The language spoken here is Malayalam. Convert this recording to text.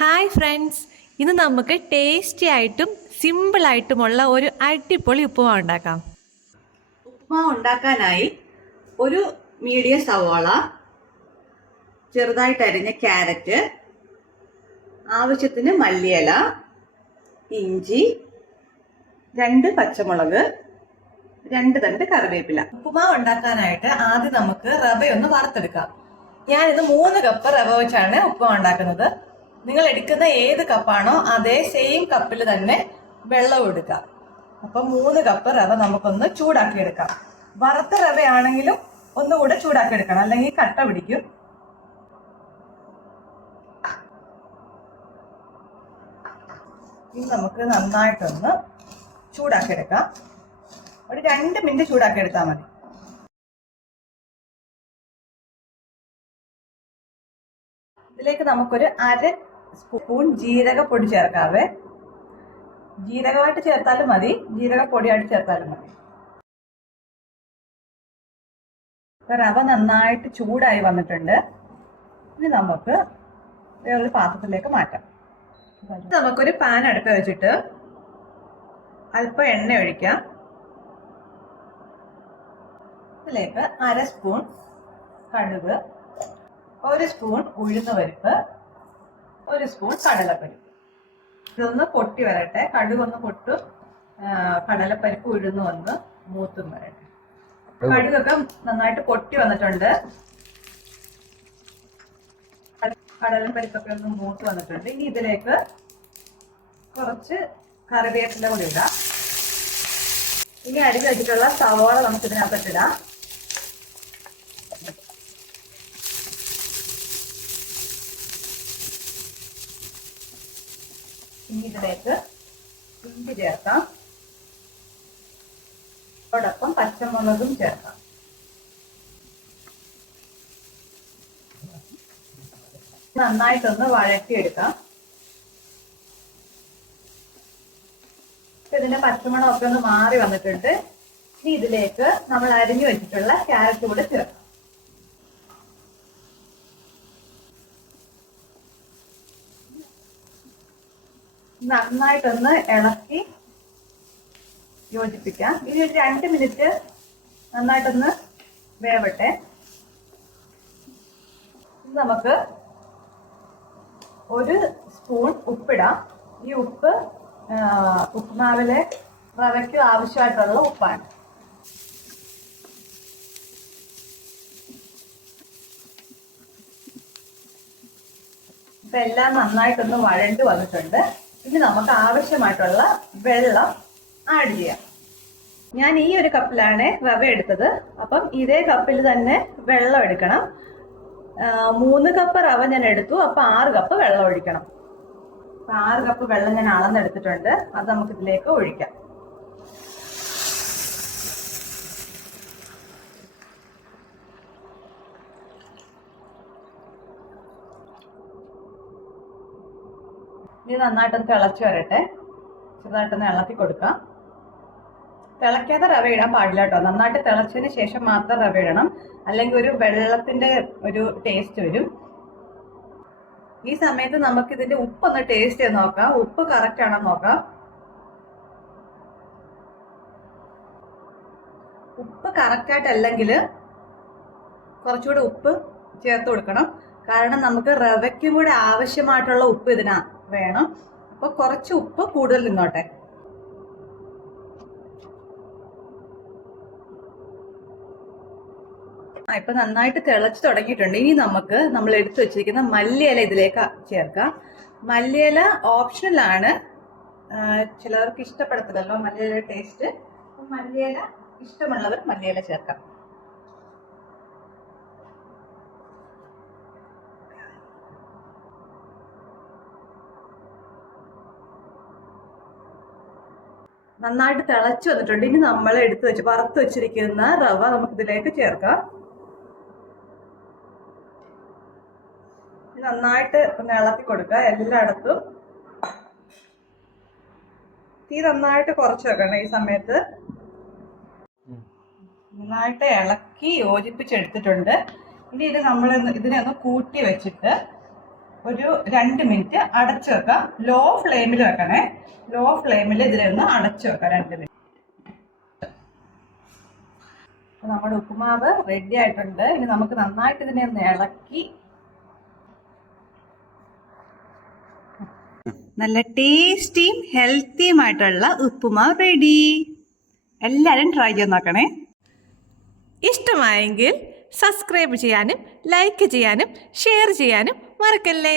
ഹായ് ഫ്രണ്ട്സ്, ഇന്ന് നമുക്ക് ടേസ്റ്റി ആയിട്ടും സിമ്പിളായിട്ടുമുള്ള ഒരു അടിപൊളി ഉപ്പുമാവ് ഉണ്ടാക്കാം. ഉപ്പുമാവ് ഉണ്ടാക്കാനായി ഒരു മീഡിയം സവാള, ചെറുതായിട്ട് അരിഞ്ഞ ക്യാരറ്റ്, ആവശ്യത്തിന് മല്ലിയില, ഇഞ്ചി, 2 പച്ചമുളക്, 2 തണ്ട് കറിവേപ്പില. ഉപ്പുമാവ് ഉണ്ടാക്കാനായിട്ട് ആദ്യം നമുക്ക് റവയൊന്ന് വറുത്തെടുക്കാം. ഞാനിത് 3 കപ്പ് റവ വെച്ചാണ് ഉപ്പുമാവ് ഉണ്ടാക്കുന്നത്. നിങ്ങൾ എടുക്കുന്ന ഏത് കപ്പാണോ അതേ സെയിം കപ്പിൽ തന്നെ വെള്ളം എടുക്കുക. അപ്പം 3 കപ്പ് റവ നമുക്കൊന്ന് ചൂടാക്കി എടുക്കാം. വറുത്ത റവയാണെങ്കിലും ഒന്നുകൂടെ ചൂടാക്കി എടുക്കണം, അല്ലെങ്കിൽ കട്ട പിടിക്കും. ഇനി നമുക്ക് നന്നായിട്ടൊന്ന് ചൂടാക്കി എടുക്കാം. ഒരു 2 മിനിറ്റ് ചൂടാക്കി എടുത്താൽ മതി. ഇതിലേക്ക് നമുക്കൊരു 1/2 സ്പൂൺ ജീരകപ്പൊടി ചേർക്കാവേ. ജീരകമായിട്ട് ചേർത്താലും മതി, ജീരകപ്പൊടിയായിട്ട് ചേർത്താലും മതി. റവ നന്നായിട്ട് ചൂടായി വന്നിട്ടുണ്ട്. ഇനി നമുക്ക് വേറൊരു പാത്രത്തിലേക്ക് മാറ്റാം. നമുക്കൊരു പാൻ അടുപ്പ് വെച്ചിട്ട് അല്പം എണ്ണ ഒഴിക്കാം. ഇതിലേക്ക് 1/2 സ്പൂൺ കടുക്, 1 സ്പൂൺ ഉഴുന്നുപരിപ്പ്, 1 സ്പൂൺ കടലപ്പരിപ്പ്. ഇതൊന്ന് പൊട്ടി വരട്ടെ. കടുകൊന്ന് പൊട്ടും, കടലപ്പരിപ്പ് ഉഴുന്ന് വന്ന് മൂത്തും വരട്ടെ. കടുകൊക്കെ നന്നായിട്ട് പൊട്ടി വന്നിട്ടുണ്ട്. കടലപ്പരിപ്പൊക്കെ ഒന്ന് മൂത്ത് വന്നിട്ടുണ്ട്. ഇനി ഇതിലേക്ക് കുറച്ച് കറിവേപ്പില കൂടി ഇടാം. ഇനി അരിഞ്ഞ് വെച്ചിട്ടുള്ള സവാള നമുക്ക് ഇതിനകത്തിടാം. ഇനി ഇതിലേക്ക് ഇഞ്ചി ചേർക്കാം. അതോടൊപ്പം പച്ചമുളകും ചേർക്കാം. നന്നായിട്ടൊന്ന് വഴറ്റിയെടുക്കാം. ഇതിന്റെ പച്ചമുളകൊക്കെ ഒന്ന് മാറി വന്നിട്ടുണ്ട്. ഇനി ഇതിലേക്ക് നമ്മൾ അരിഞ്ഞു വെച്ചിട്ടുള്ള ക്യാരറ്റ് കൂടെ ചേർക്കാം. നന്നായിട്ടൊന്ന് ഇളക്കി യോജിപ്പിക്കാം. ഇനി ഒരു 2 മിനിറ്റ് നന്നായിട്ടൊന്ന് വേവട്ടെ. നമുക്ക് 1 സ്പൂൺ ഉപ്പിടാം. ഈ ഉപ്പ് ഉപ്പുമാവിലെ റവയ്ക്ക് ആവശ്യമായിട്ടുള്ള ഉപ്പാണ്. ഇപ്പൊ എല്ലാം നന്നായിട്ടൊന്ന് വഴണ്ട് വന്നിട്ടുണ്ട്. ഇനി നമുക്ക് ആവശ്യമായിട്ടുള്ള വെള്ളം ആഡ് ചെയ്യാം. ഞാൻ ഈ ഒരു കപ്പിലാണ് റവ എടുത്തത്. അപ്പം ഇതേ കപ്പിൽ തന്നെ വെള്ളം എടുക്കണം. 3 കപ്പ് റവ ഞാൻ എടുത്തു, അപ്പൊ 6 കപ്പ് വെള്ളം ഒഴിക്കണം. 6 കപ്പ് വെള്ളം ഞാൻ അളന്നെടുത്തിട്ടുണ്ട്. അത് നമുക്ക് ഇതിലേക്ക് ഒഴിക്കാം. ഇത് നന്നായിട്ടൊന്ന് തിളച്ച് വരട്ടെ. ചെറുതായിട്ടൊന്ന് ഇളക്കി കൊടുക്കാം. തിളയ്ക്കാതെ റവ ഇടാൻ പാടില്ല കേട്ടോ. നന്നായിട്ട് തിളച്ചതിന് ശേഷം മാത്രം റവ ഇടണം, അല്ലെങ്കിൽ ഒരു വെള്ളത്തിന്റെ ഒരു ടേസ്റ്റ് വരും. ഈ സമയത്ത് നമുക്ക് ഇതിന്റെ ഉപ്പൊന്ന് ടേസ്റ്റ് ചെയ്ത് നോക്കാം. ഉപ്പ് കറക്റ്റ് ആണോ നോക്കാം. ഉപ്പ് കറക്റ്റ് ആയിട്ടല്ലെങ്കിൽ കുറച്ചുകൂടെ ഉപ്പ് ചേർത്ത് കൊടുക്കണം. കാരണം നമുക്ക് റവയ്ക്കും കൂടെ ആവശ്യമായിട്ടുള്ള ഉപ്പ് ഇതിനാ വേണം. അപ്പൊ കുറച്ച് ഉപ്പ് കൂടുതൽ നിന്നോട്ടെ. ഇപ്പൊ നന്നായിട്ട് തിളച്ച് തുടങ്ങിയിട്ടുണ്ട്. ഇനി നമുക്ക് നമ്മൾ എടുത്തു വെച്ചിരിക്കുന്ന മല്ലിയില ഇതിലേക്ക് ചേർക്കാം. മല്ലിയില ഓപ്ഷണലാണ്, ചിലവർക്ക് ഇഷ്ടപ്പെടത്തില്ലല്ലോ മല്ലിയില ടേസ്റ്റ്. മല്ലിയില ഇഷ്ടമുള്ളവർ മല്ലിയില ചേർക്കാം. നന്നായിട്ട് തിളച്ച് വന്നിട്ടുണ്ട്. ഇനി നമ്മൾ വറുത്ത് വെച്ചിരിക്കുന്ന റവ നമുക്ക് ഇതിലേക്ക് ചേർക്കാം. നന്നായിട്ട് ഒന്ന് ഇളക്കി കൊടുക്കുക എല്ലായിടത്തും. തീ നന്നായിട്ട് കുറച്ച് വെക്കണം ഈ സമയത്ത്. നന്നായിട്ട് ഇളക്കി യോജിപ്പിച്ചെടുത്തിട്ടുണ്ട്. ഇനി ഇത് നമ്മൾ ഇതിനെ ഒന്ന് കൂട്ടി വെച്ചിട്ട് ഒരു 2 മിനിറ്റ് അടച്ചു വെക്കാം. ലോ ഫ്ലെയിമിൽ വെക്കണേ. ലോ ഫ്ലെയിമിൽ ഇതിലൊന്ന് അടച്ചു വെക്കാം 2 മിനിറ്റ്. നമ്മുടെ ഉപ്പുമാവ് റെഡി ആയിട്ടുണ്ട്. ഇനി നമുക്ക് നന്നായിട്ട് ഇതിനെ ഒന്ന് ഇളക്കി നല്ല ടേസ്റ്റിയും ഹെൽത്തിയുമായിട്ടുള്ള ഉപ്പുമാവ് റെഡി. എല്ലാവരും ട്രൈ ചെയ്ത് നോക്കണേ. ഇഷ്ടമായെങ്കിൽ സബ്സ്ക്രൈബ് ചെയ്യാനും ലൈക്ക് ചെയ്യാനും ഷെയർ ചെയ്യാനും മറക്കല്ലേ.